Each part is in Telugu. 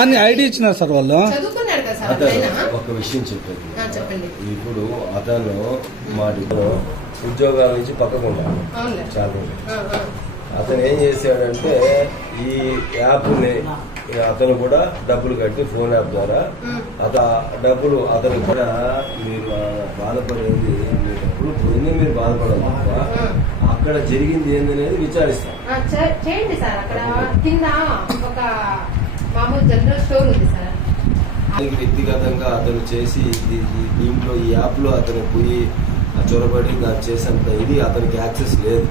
అని ఐడి ఇచ్చినారు సార్ వాళ్ళు? ఒక విషయం చెప్పండి. ఇప్పుడు అతను మా ఉద్యోగాల నుంచి పక్కకు ఉన్నాడు. అవునులే. చాలా ఆ, ఆ. అతను ఏం చేశాడంటే ఈ యాప్ని అతను కూడా డబ్బులు కట్టి ఫోన్ యాప్ ద్వారా. అత డబ్బులు అతను కూడా మీరు బాధపడేది మీ డబ్బులు పోయింది మీరు బాధపడాలి తప్ప అక్కడ జరిగింది ఏందనేది విచారిస్తాం. చేయండి సార్ అక్కడ కింద ఒక మామూలు జనరల్ స్టోర్ ఉంది సార్. వ్యక్తిగతంగా అతను చేసి దీంట్లో ఈ యాప్లో అతను పోయి చొరబడి దాన్ని చేసేంత ఇది అతనికి యాక్సెస్ లేదు.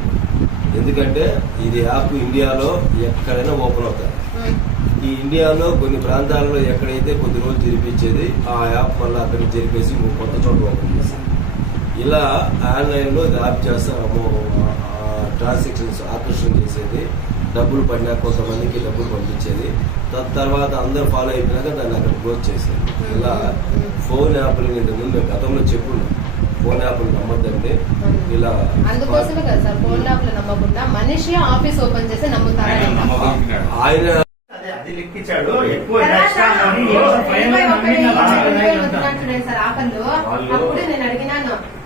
ఎందుకంటే ఇది యాప్ ఇండియాలో ఎక్కడైనా ఓపెన్ అవుతుంది ఉమ్. ఈ ఇండియాలో కొన్ని ప్రాంతాల్లో ఎక్కడైతే కొద్ది రోజులు జరిపించేది ఆ యాప్ మళ్ళీ అక్కడికి జరిపేసి కొత్త చోట ఓపెన్ చేస్తాం ఇలా ఆన్లైన్లో ఇది యాప్ చేస్తాము ట్రాన్సాక్షన్స్ ఆకర్షణ చేసేది డబ్బులు పడినా కొంతమందికి డబ్బులు పంపించేది. త- తర్వాత అందరూ ఫాలో అయిపోయినాక దాన్ని అక్కడ క్లోజ్ చేసేది. ఇలా ఫోన్ యాప్లు ఇంతకు ముందు గతంలో చెప్పున్నాం. ఫోన్ యాప్లు నమ్మద్దండి. ఇలా అందుకోసమే కదా సార్ ఫోన్ యాప్లు నమ్మకుండా మనిషి ఆఫీస్ ఓపెన్ చేసి నమ్ముతారు? ఆయన అదే అది లెక్కించాడు. ఎక్కువ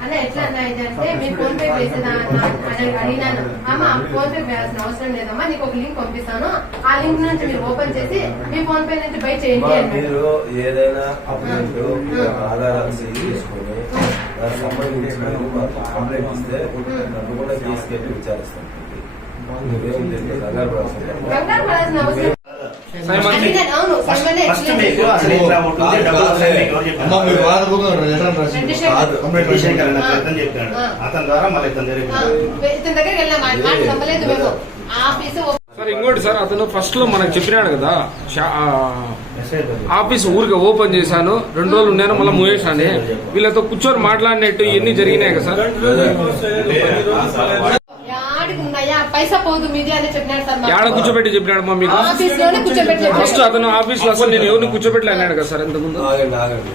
అన్న ఎట్లా అన్నా ఇది అంటే మీ ఫోన్ పే అడిగినాను అమ్మ ఫోన్ పే అవసరం లేదమ్మా నీకు ఒక లింక్ పంపిస్తాను ఆ లింక్ నుంచి మీరు ఓపెన్ చేసి మీ ఫోన్ పే నుంచి బై చేయండి. మీరు ఏదైనా ఆధారాలు చేసుకొని సంబంధించిన మాకు కంప్లైంట్ ఇస్తే తప్పకుండా తీసుకెళ్ళి విచారిస్తాం. కంగారు పడాల్సిన అవసరం అతను ద్వారా మళ్ళీ సార్ ఇంకోటి సార్ అతను ఫస్ట్లో మనకు చెప్పినాడు కదా. ఆఫీస్ ఊరికి ఓపెన్ చేశాను రెండు రోజులు ఉన్నాను మళ్ళీ మూయేశాను వీళ్ళతో కూర్చొని మాట్లాడినట్టు ఇవన్నీ జరిగినాయి కదా సార్ పైసా పోదు మీది అని చెప్పినాడు సార్ మాకు. ఏడ కూర్చోబెట్టి చెప్పినాడు మా మీకు ఆఫీస్లోనే కూర్చోబెట్టి చెప్పాడు. ఫస్ట్ అతను ఆఫీస్లో అసలు నేను ఎవరిని కూర్చోబెట్టలే అన్నాడు కదా సార్ ఇంతకుముందు ఆగండి ఆగండి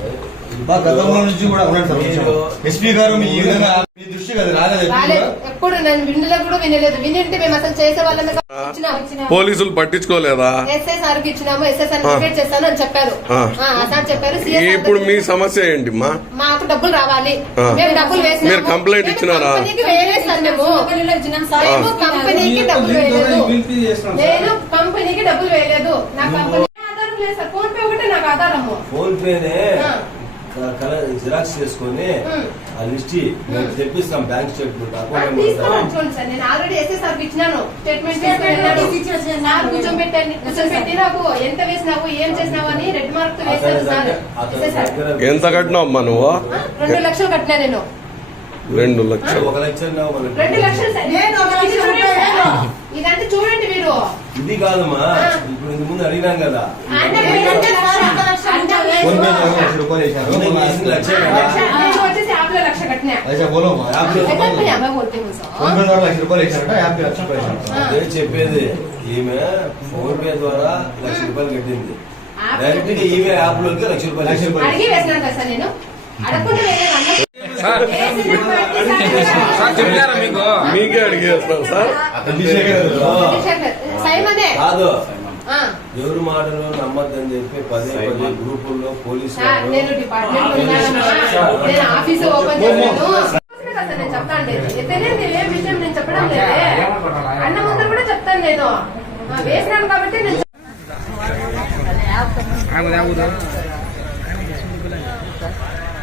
మా గతంలో నుంచి కూడా ఉన్నాడు సార్ కొంచెం. ఎస్పీ గారు మీ ఈ విధంగా మీ దృష్టికి అది రాలేదు ఎప్పుడు రాలేదు కూడా? ఎప్పుడు నేను వినలేదు కూడా వినలేదు. వినింటే మేము అసలు చేసే వాళ్ళమే ఇచ్చినాం. పోలీసులు పట్టించుకోలేదా? ఎస్ఐ సార్కి ఇచ్చినాము ఎస్ఐ సార్ రిపేర్ చేస్తాను అని చెప్పారు. ఆ. ఆ, ఆ సార్ చెప్పారు. ఇప్పుడు మీ సమస్య ఏంటిమ్మా? మాకు డబ్బులు రావాలి. మేము డబ్బులు వేసినాము. మీరు కంప్లైంట్ ఇచ్చినారా? కంపెనీకి మేము. డబ్బులు వేయలేదు. నేను కంపెనీకి డబ్బులు వేయలేదు. నా కంపెనీ ఆధారం లేదు సార్. ఫోన్ పే ఒకటే నాకు ఆధారము. ఫోన్ పేనే ఆ. కలర్ జిరాక్స్ చేసుకొని. ఆ లిస్ట్ మేము తెప్పిస్తాం బ్యాంక్ స్టేట్మెంట్ నేను ఆల్రెడీ ఇచ్చినాను. స్టేట్మెంట్ సార్ కూర్చోబెట్టి నాకు ఎంత వేసినావు ఏం చేసినావు అని రెడ్ మార్క్ సార్. ఎంత కట్టినావమ్మా నువ్వు? రెండు లక్షలు కట్టినా నేను. రెండు లక్షలు ఒక లక్ష ఉన్నావు మనకి. రెండు లక్షలు. ఇదంతా చూడండి మీరు. ఇది కాదమ్మా ఇప్పుడు ఇంత ముందు అడిగినాం కదా. ఫోన్ పే లక్ష రూపాయలు చెప్పేది ఈమె ఫోన్ పే ద్వారా లక్ష రూపాయలు కట్టింది। డైరెక్ట్ ఈమె యాప్లోకి లక్ష రూపాయలు లక్ష రూపాయలు మీకే? అడిగేస్తాను సార్. కాదు. ఎవరి మాటలు నమ్మద్దని చెప్పి పదే పదే గ్రూపుల్లో పోలీసు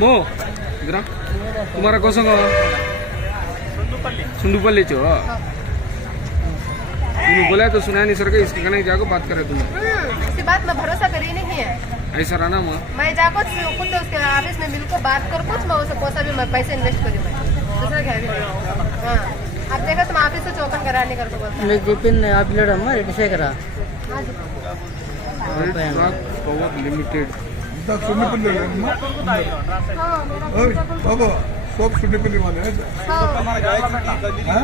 చెప్తాను కుమార కోసం సుండుపల్లి చూ. तुमने बोला तो सुना नहीं सर के इसके कहने जाकर बात करे तुमने इसकी बात में भरोसा करी नहीं है। ऐसा रहा ना मैं जाकर खुद तो उसके ऑफ़िस में मिलकर बात कर कुछ मैं उसे पैसा भी मैं पैसे इन्वेस्ट करी मैं। दूसरा हाँ। देखा तुम ऑफ़िस से चौकन कराने कर तो मैं ने आप लड़ा हम रेडिफाई करा। हाँ लिमिटेड सुनने पे वाले हैं। हाँ।